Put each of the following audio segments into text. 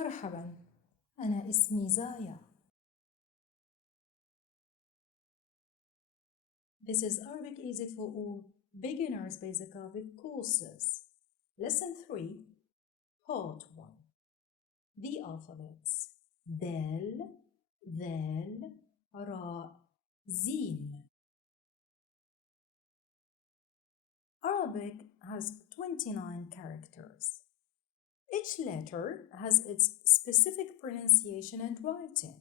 مرحبا، أنا اسمي زايا. This is Arabic Easy for All Beginners Basic Arabic Courses. Lesson 3, Part 1. The alphabets. Dal, Dal, Ra, Zin. Arabic has 29 characters. Each letter has its specific pronunciation and writing.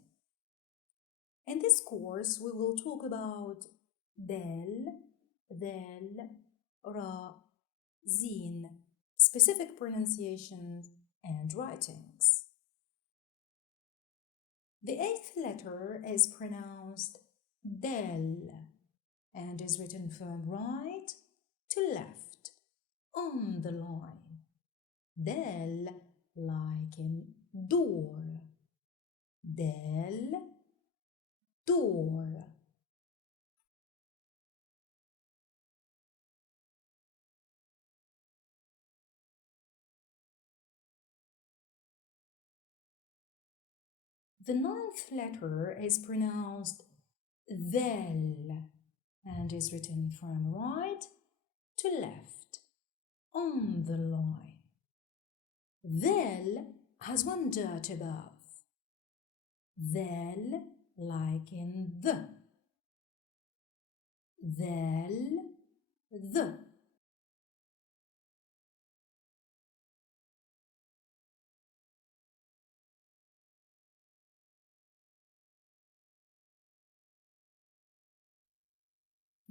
In this course, we will talk about Dal, Dal, Ra, Zin, specific pronunciations and writings. The 8th letter is pronounced Dal and is written from right to left on the line. Dal like in door. Dal, door. The 9th letter is pronounced Dal and is written from right to left on the line. Dal has one dot above. Dal like in the. Dal, the.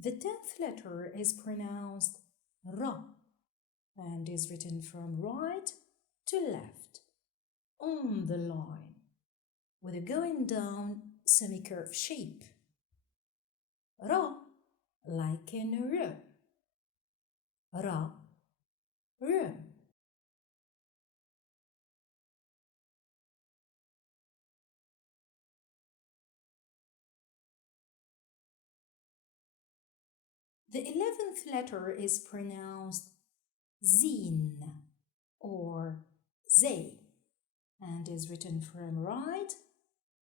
The 10th letter is pronounced Ra and is written from right to left on the line with a going down semi-curved shape. Ra like in R. Ra, R. The 11th letter is pronounced Zin or Zay and is written from right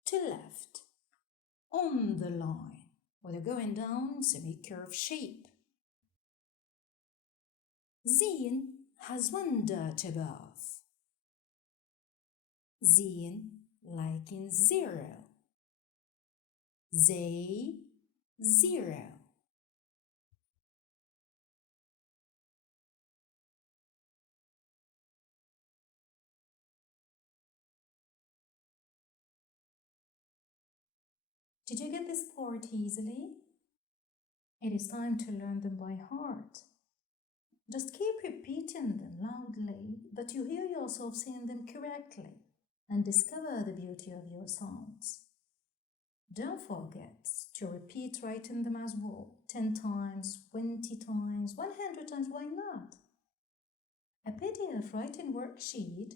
to left on the line with a going down semi-curved shape. Zin has one dot above. Zin like in zero. Zay, zero. Did you get this part easily? It is time to learn them by heart. Just keep repeating them loudly that you hear yourself saying them correctly and discover the beauty of your sounds. Don't forget to repeat writing them as well, 10 times, 20 times, 100 times, why not? A PDF writing worksheet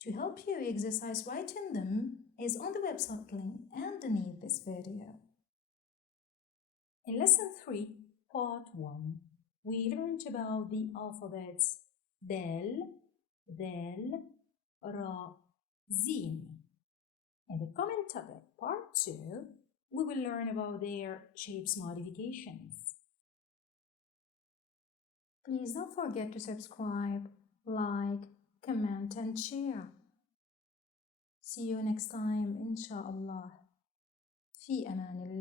to help you exercise writing them is on the website link underneath this video. In Lesson 3, Part 1, we learned about the alphabets Dal, Dal, Ra, Zin. In the common topic, Part 2, we will learn about their shapes modifications. Please don't forget to subscribe, like, comment and share. See you next time, inshallah. في أمان الله.